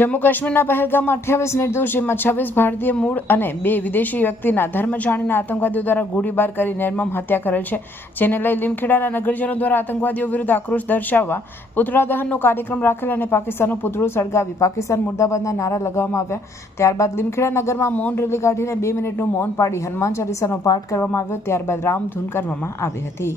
જમ્મુ કાશ્મીરના પહેલગામ અઠ્યાવીસ નિર્દોષ, જેમાં છવ્વીસ ભારતીય મૂળ અને બે વિદેશી વ્યક્તિના ધર્મ જાણીને આતંકવાદીઓ દ્વારા ગોળીબાર કરી નિર્મમ હત્યા કરેલ છે, જેને લઈ લીમખેડાના નગરજનો દ્વારા આતંકવાદીઓ વિરુદ્ધ આક્રોશ દર્શાવવા પુતળા દહનનો કાર્યક્રમ રાખેલ અને પાકિસ્તાનનું પુતળું સળગાવી પાકિસ્તાન મુર્દાબાદના નારા લગાવવામાં આવ્યા. ત્યારબાદ લીમખેડા નગરમાં મૌન રેલી કાઢીને બે મિનિટનું મૌન પાડી હનુમાન ચાલીસાનો પાઠ કરવામાં આવ્યો. ત્યારબાદ રામધૂન કરવામાં આવી હતી.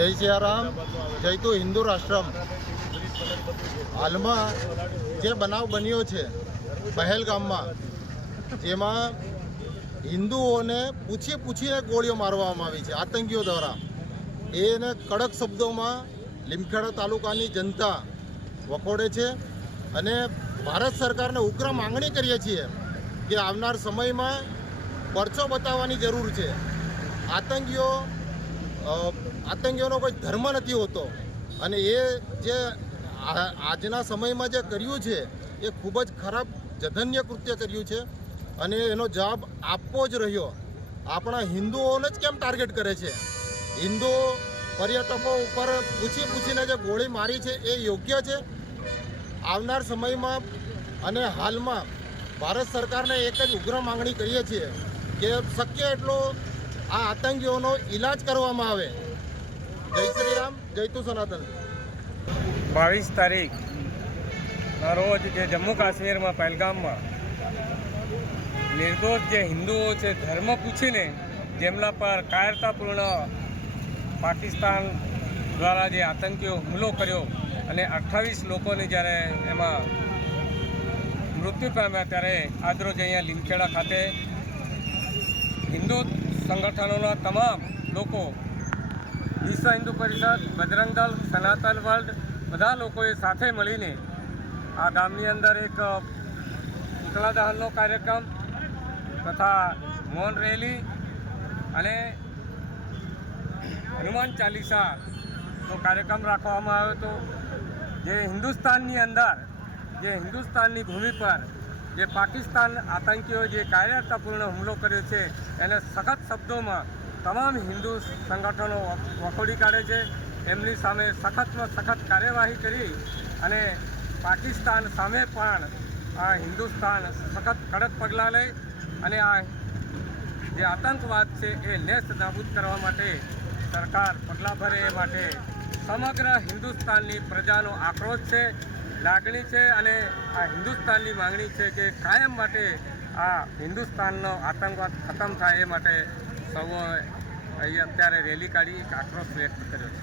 જય સિયારામ, જય તો હિન્દુ રાષ્ટ્રમ. હાલમાં જે બનાવ બન્યો છે પહેલગામમાં, જેમાં હિન્દુઓને પૂછી પૂછીને ગોળીઓ મારવામાં આવી છે, આતંકીઓ દ્વારા. એને કડક શબ્દોમાં લીમખેડા તાલુકાની જનતા વખોડે છે અને ભારત સરકારને ઉગ્ર માંગણી કરીએ છીએ કે આવનાર સમયમાં પરચો બતાવવાની જરૂર છે. આતંકીઓ આતંકીઓનો કોઈ ધર્મ નથી હોતો. અને એ જે આજના સમયમાં જે કર્યું છે, એ ખૂબ જ ખરાબ જધન્ય કૃત્ય કર્યું છે. અને એનો જવાબ આપવો જ રહ્યો. આપણા હિન્દુઓને જ કેમ ટાર્ગેટ કરે છે? હિન્દુ પર્યટકો ઉપર પૂછી પૂછીને જે ગોળી મારી છે, એ યોગ્ય છે? આવનાર સમયમાં અને હાલમાં ભારત સરકારને એક જ ઉગ્ર માંગણી કરીએ છીએ કે શક્ય એટલો આ આતંકીઓનો ઈલાજ કરવામાં આવે. જય શ્રી રામ જયતુ સનાતન. બાવીસ તારીખ, ના રોજ જે જમ્મુ કાશ્મીરમાં પહેલગામમાં નિર્દોષ જે હિન્દુઓ છે, ધર્મ પૂછીને જેમના પર કાયરતાપૂર્ણ પાકિસ્તાન દ્વારા જે આતંકીઓ હુમલો કર્યો અને અઠ્ઠાવીસ લોકોને જ્યારે એમાં મૃત્યુ પામ્યા ત્યારે આજરોજ અહીંયા લીમખેડા ખાતે હિન્દુ સંગઠનોના તમામ લોકો વિશ્વ હિન્દુ પરિષદ, બજરંગ દળ, સનાતન વર્લ્ડ, બધા લોકોએ સાથે મળીને આ ગામની અંદર એક પૂતળા દહનનો કાર્યક્રમ તથા મૌન રેલી અને હનુમાન ચાલીસાનો કાર્યક્રમ રાખવામાં આવ્યો હતો. જે હિન્દુસ્તાનની અંદર, જે હિન્દુસ્તાનની ભૂમિ પર જે પાકિસ્તાન આતંકીઓ જે કાયરતાપૂર્ણ હુમલો કર્યો છે, એને સખત શબ્દોમાં તમામ હિન્દુ સંગઠનો વખોડી કાઢે છે. એમની સામે સખતમાં સખત કાર્યવાહી કરી અને પાકિસ્તાન સામે પણ આ હિન્દુસ્તાન સખત કડક પગલાં લે અને આ જે આતંકવાદ છે એ નેસ્ત નાબૂદ કરવા માટે સરકાર પગલાં ભરે એ માટે સમગ્ર હિન્દુસ્તાનની પ્રજાનો આક્રોશ છે, લાગણી છે અને આ હિન્દુસ્તાનની માંગણી છે કે કાયમ માટે આ હિન્દુસ્તાનનો આતંકવાદ ખતમ થાય એ માટે સૌએ અહીં અત્યારે રેલી કાઢી આક્રોશ વ્યક્ત કર્યો છે.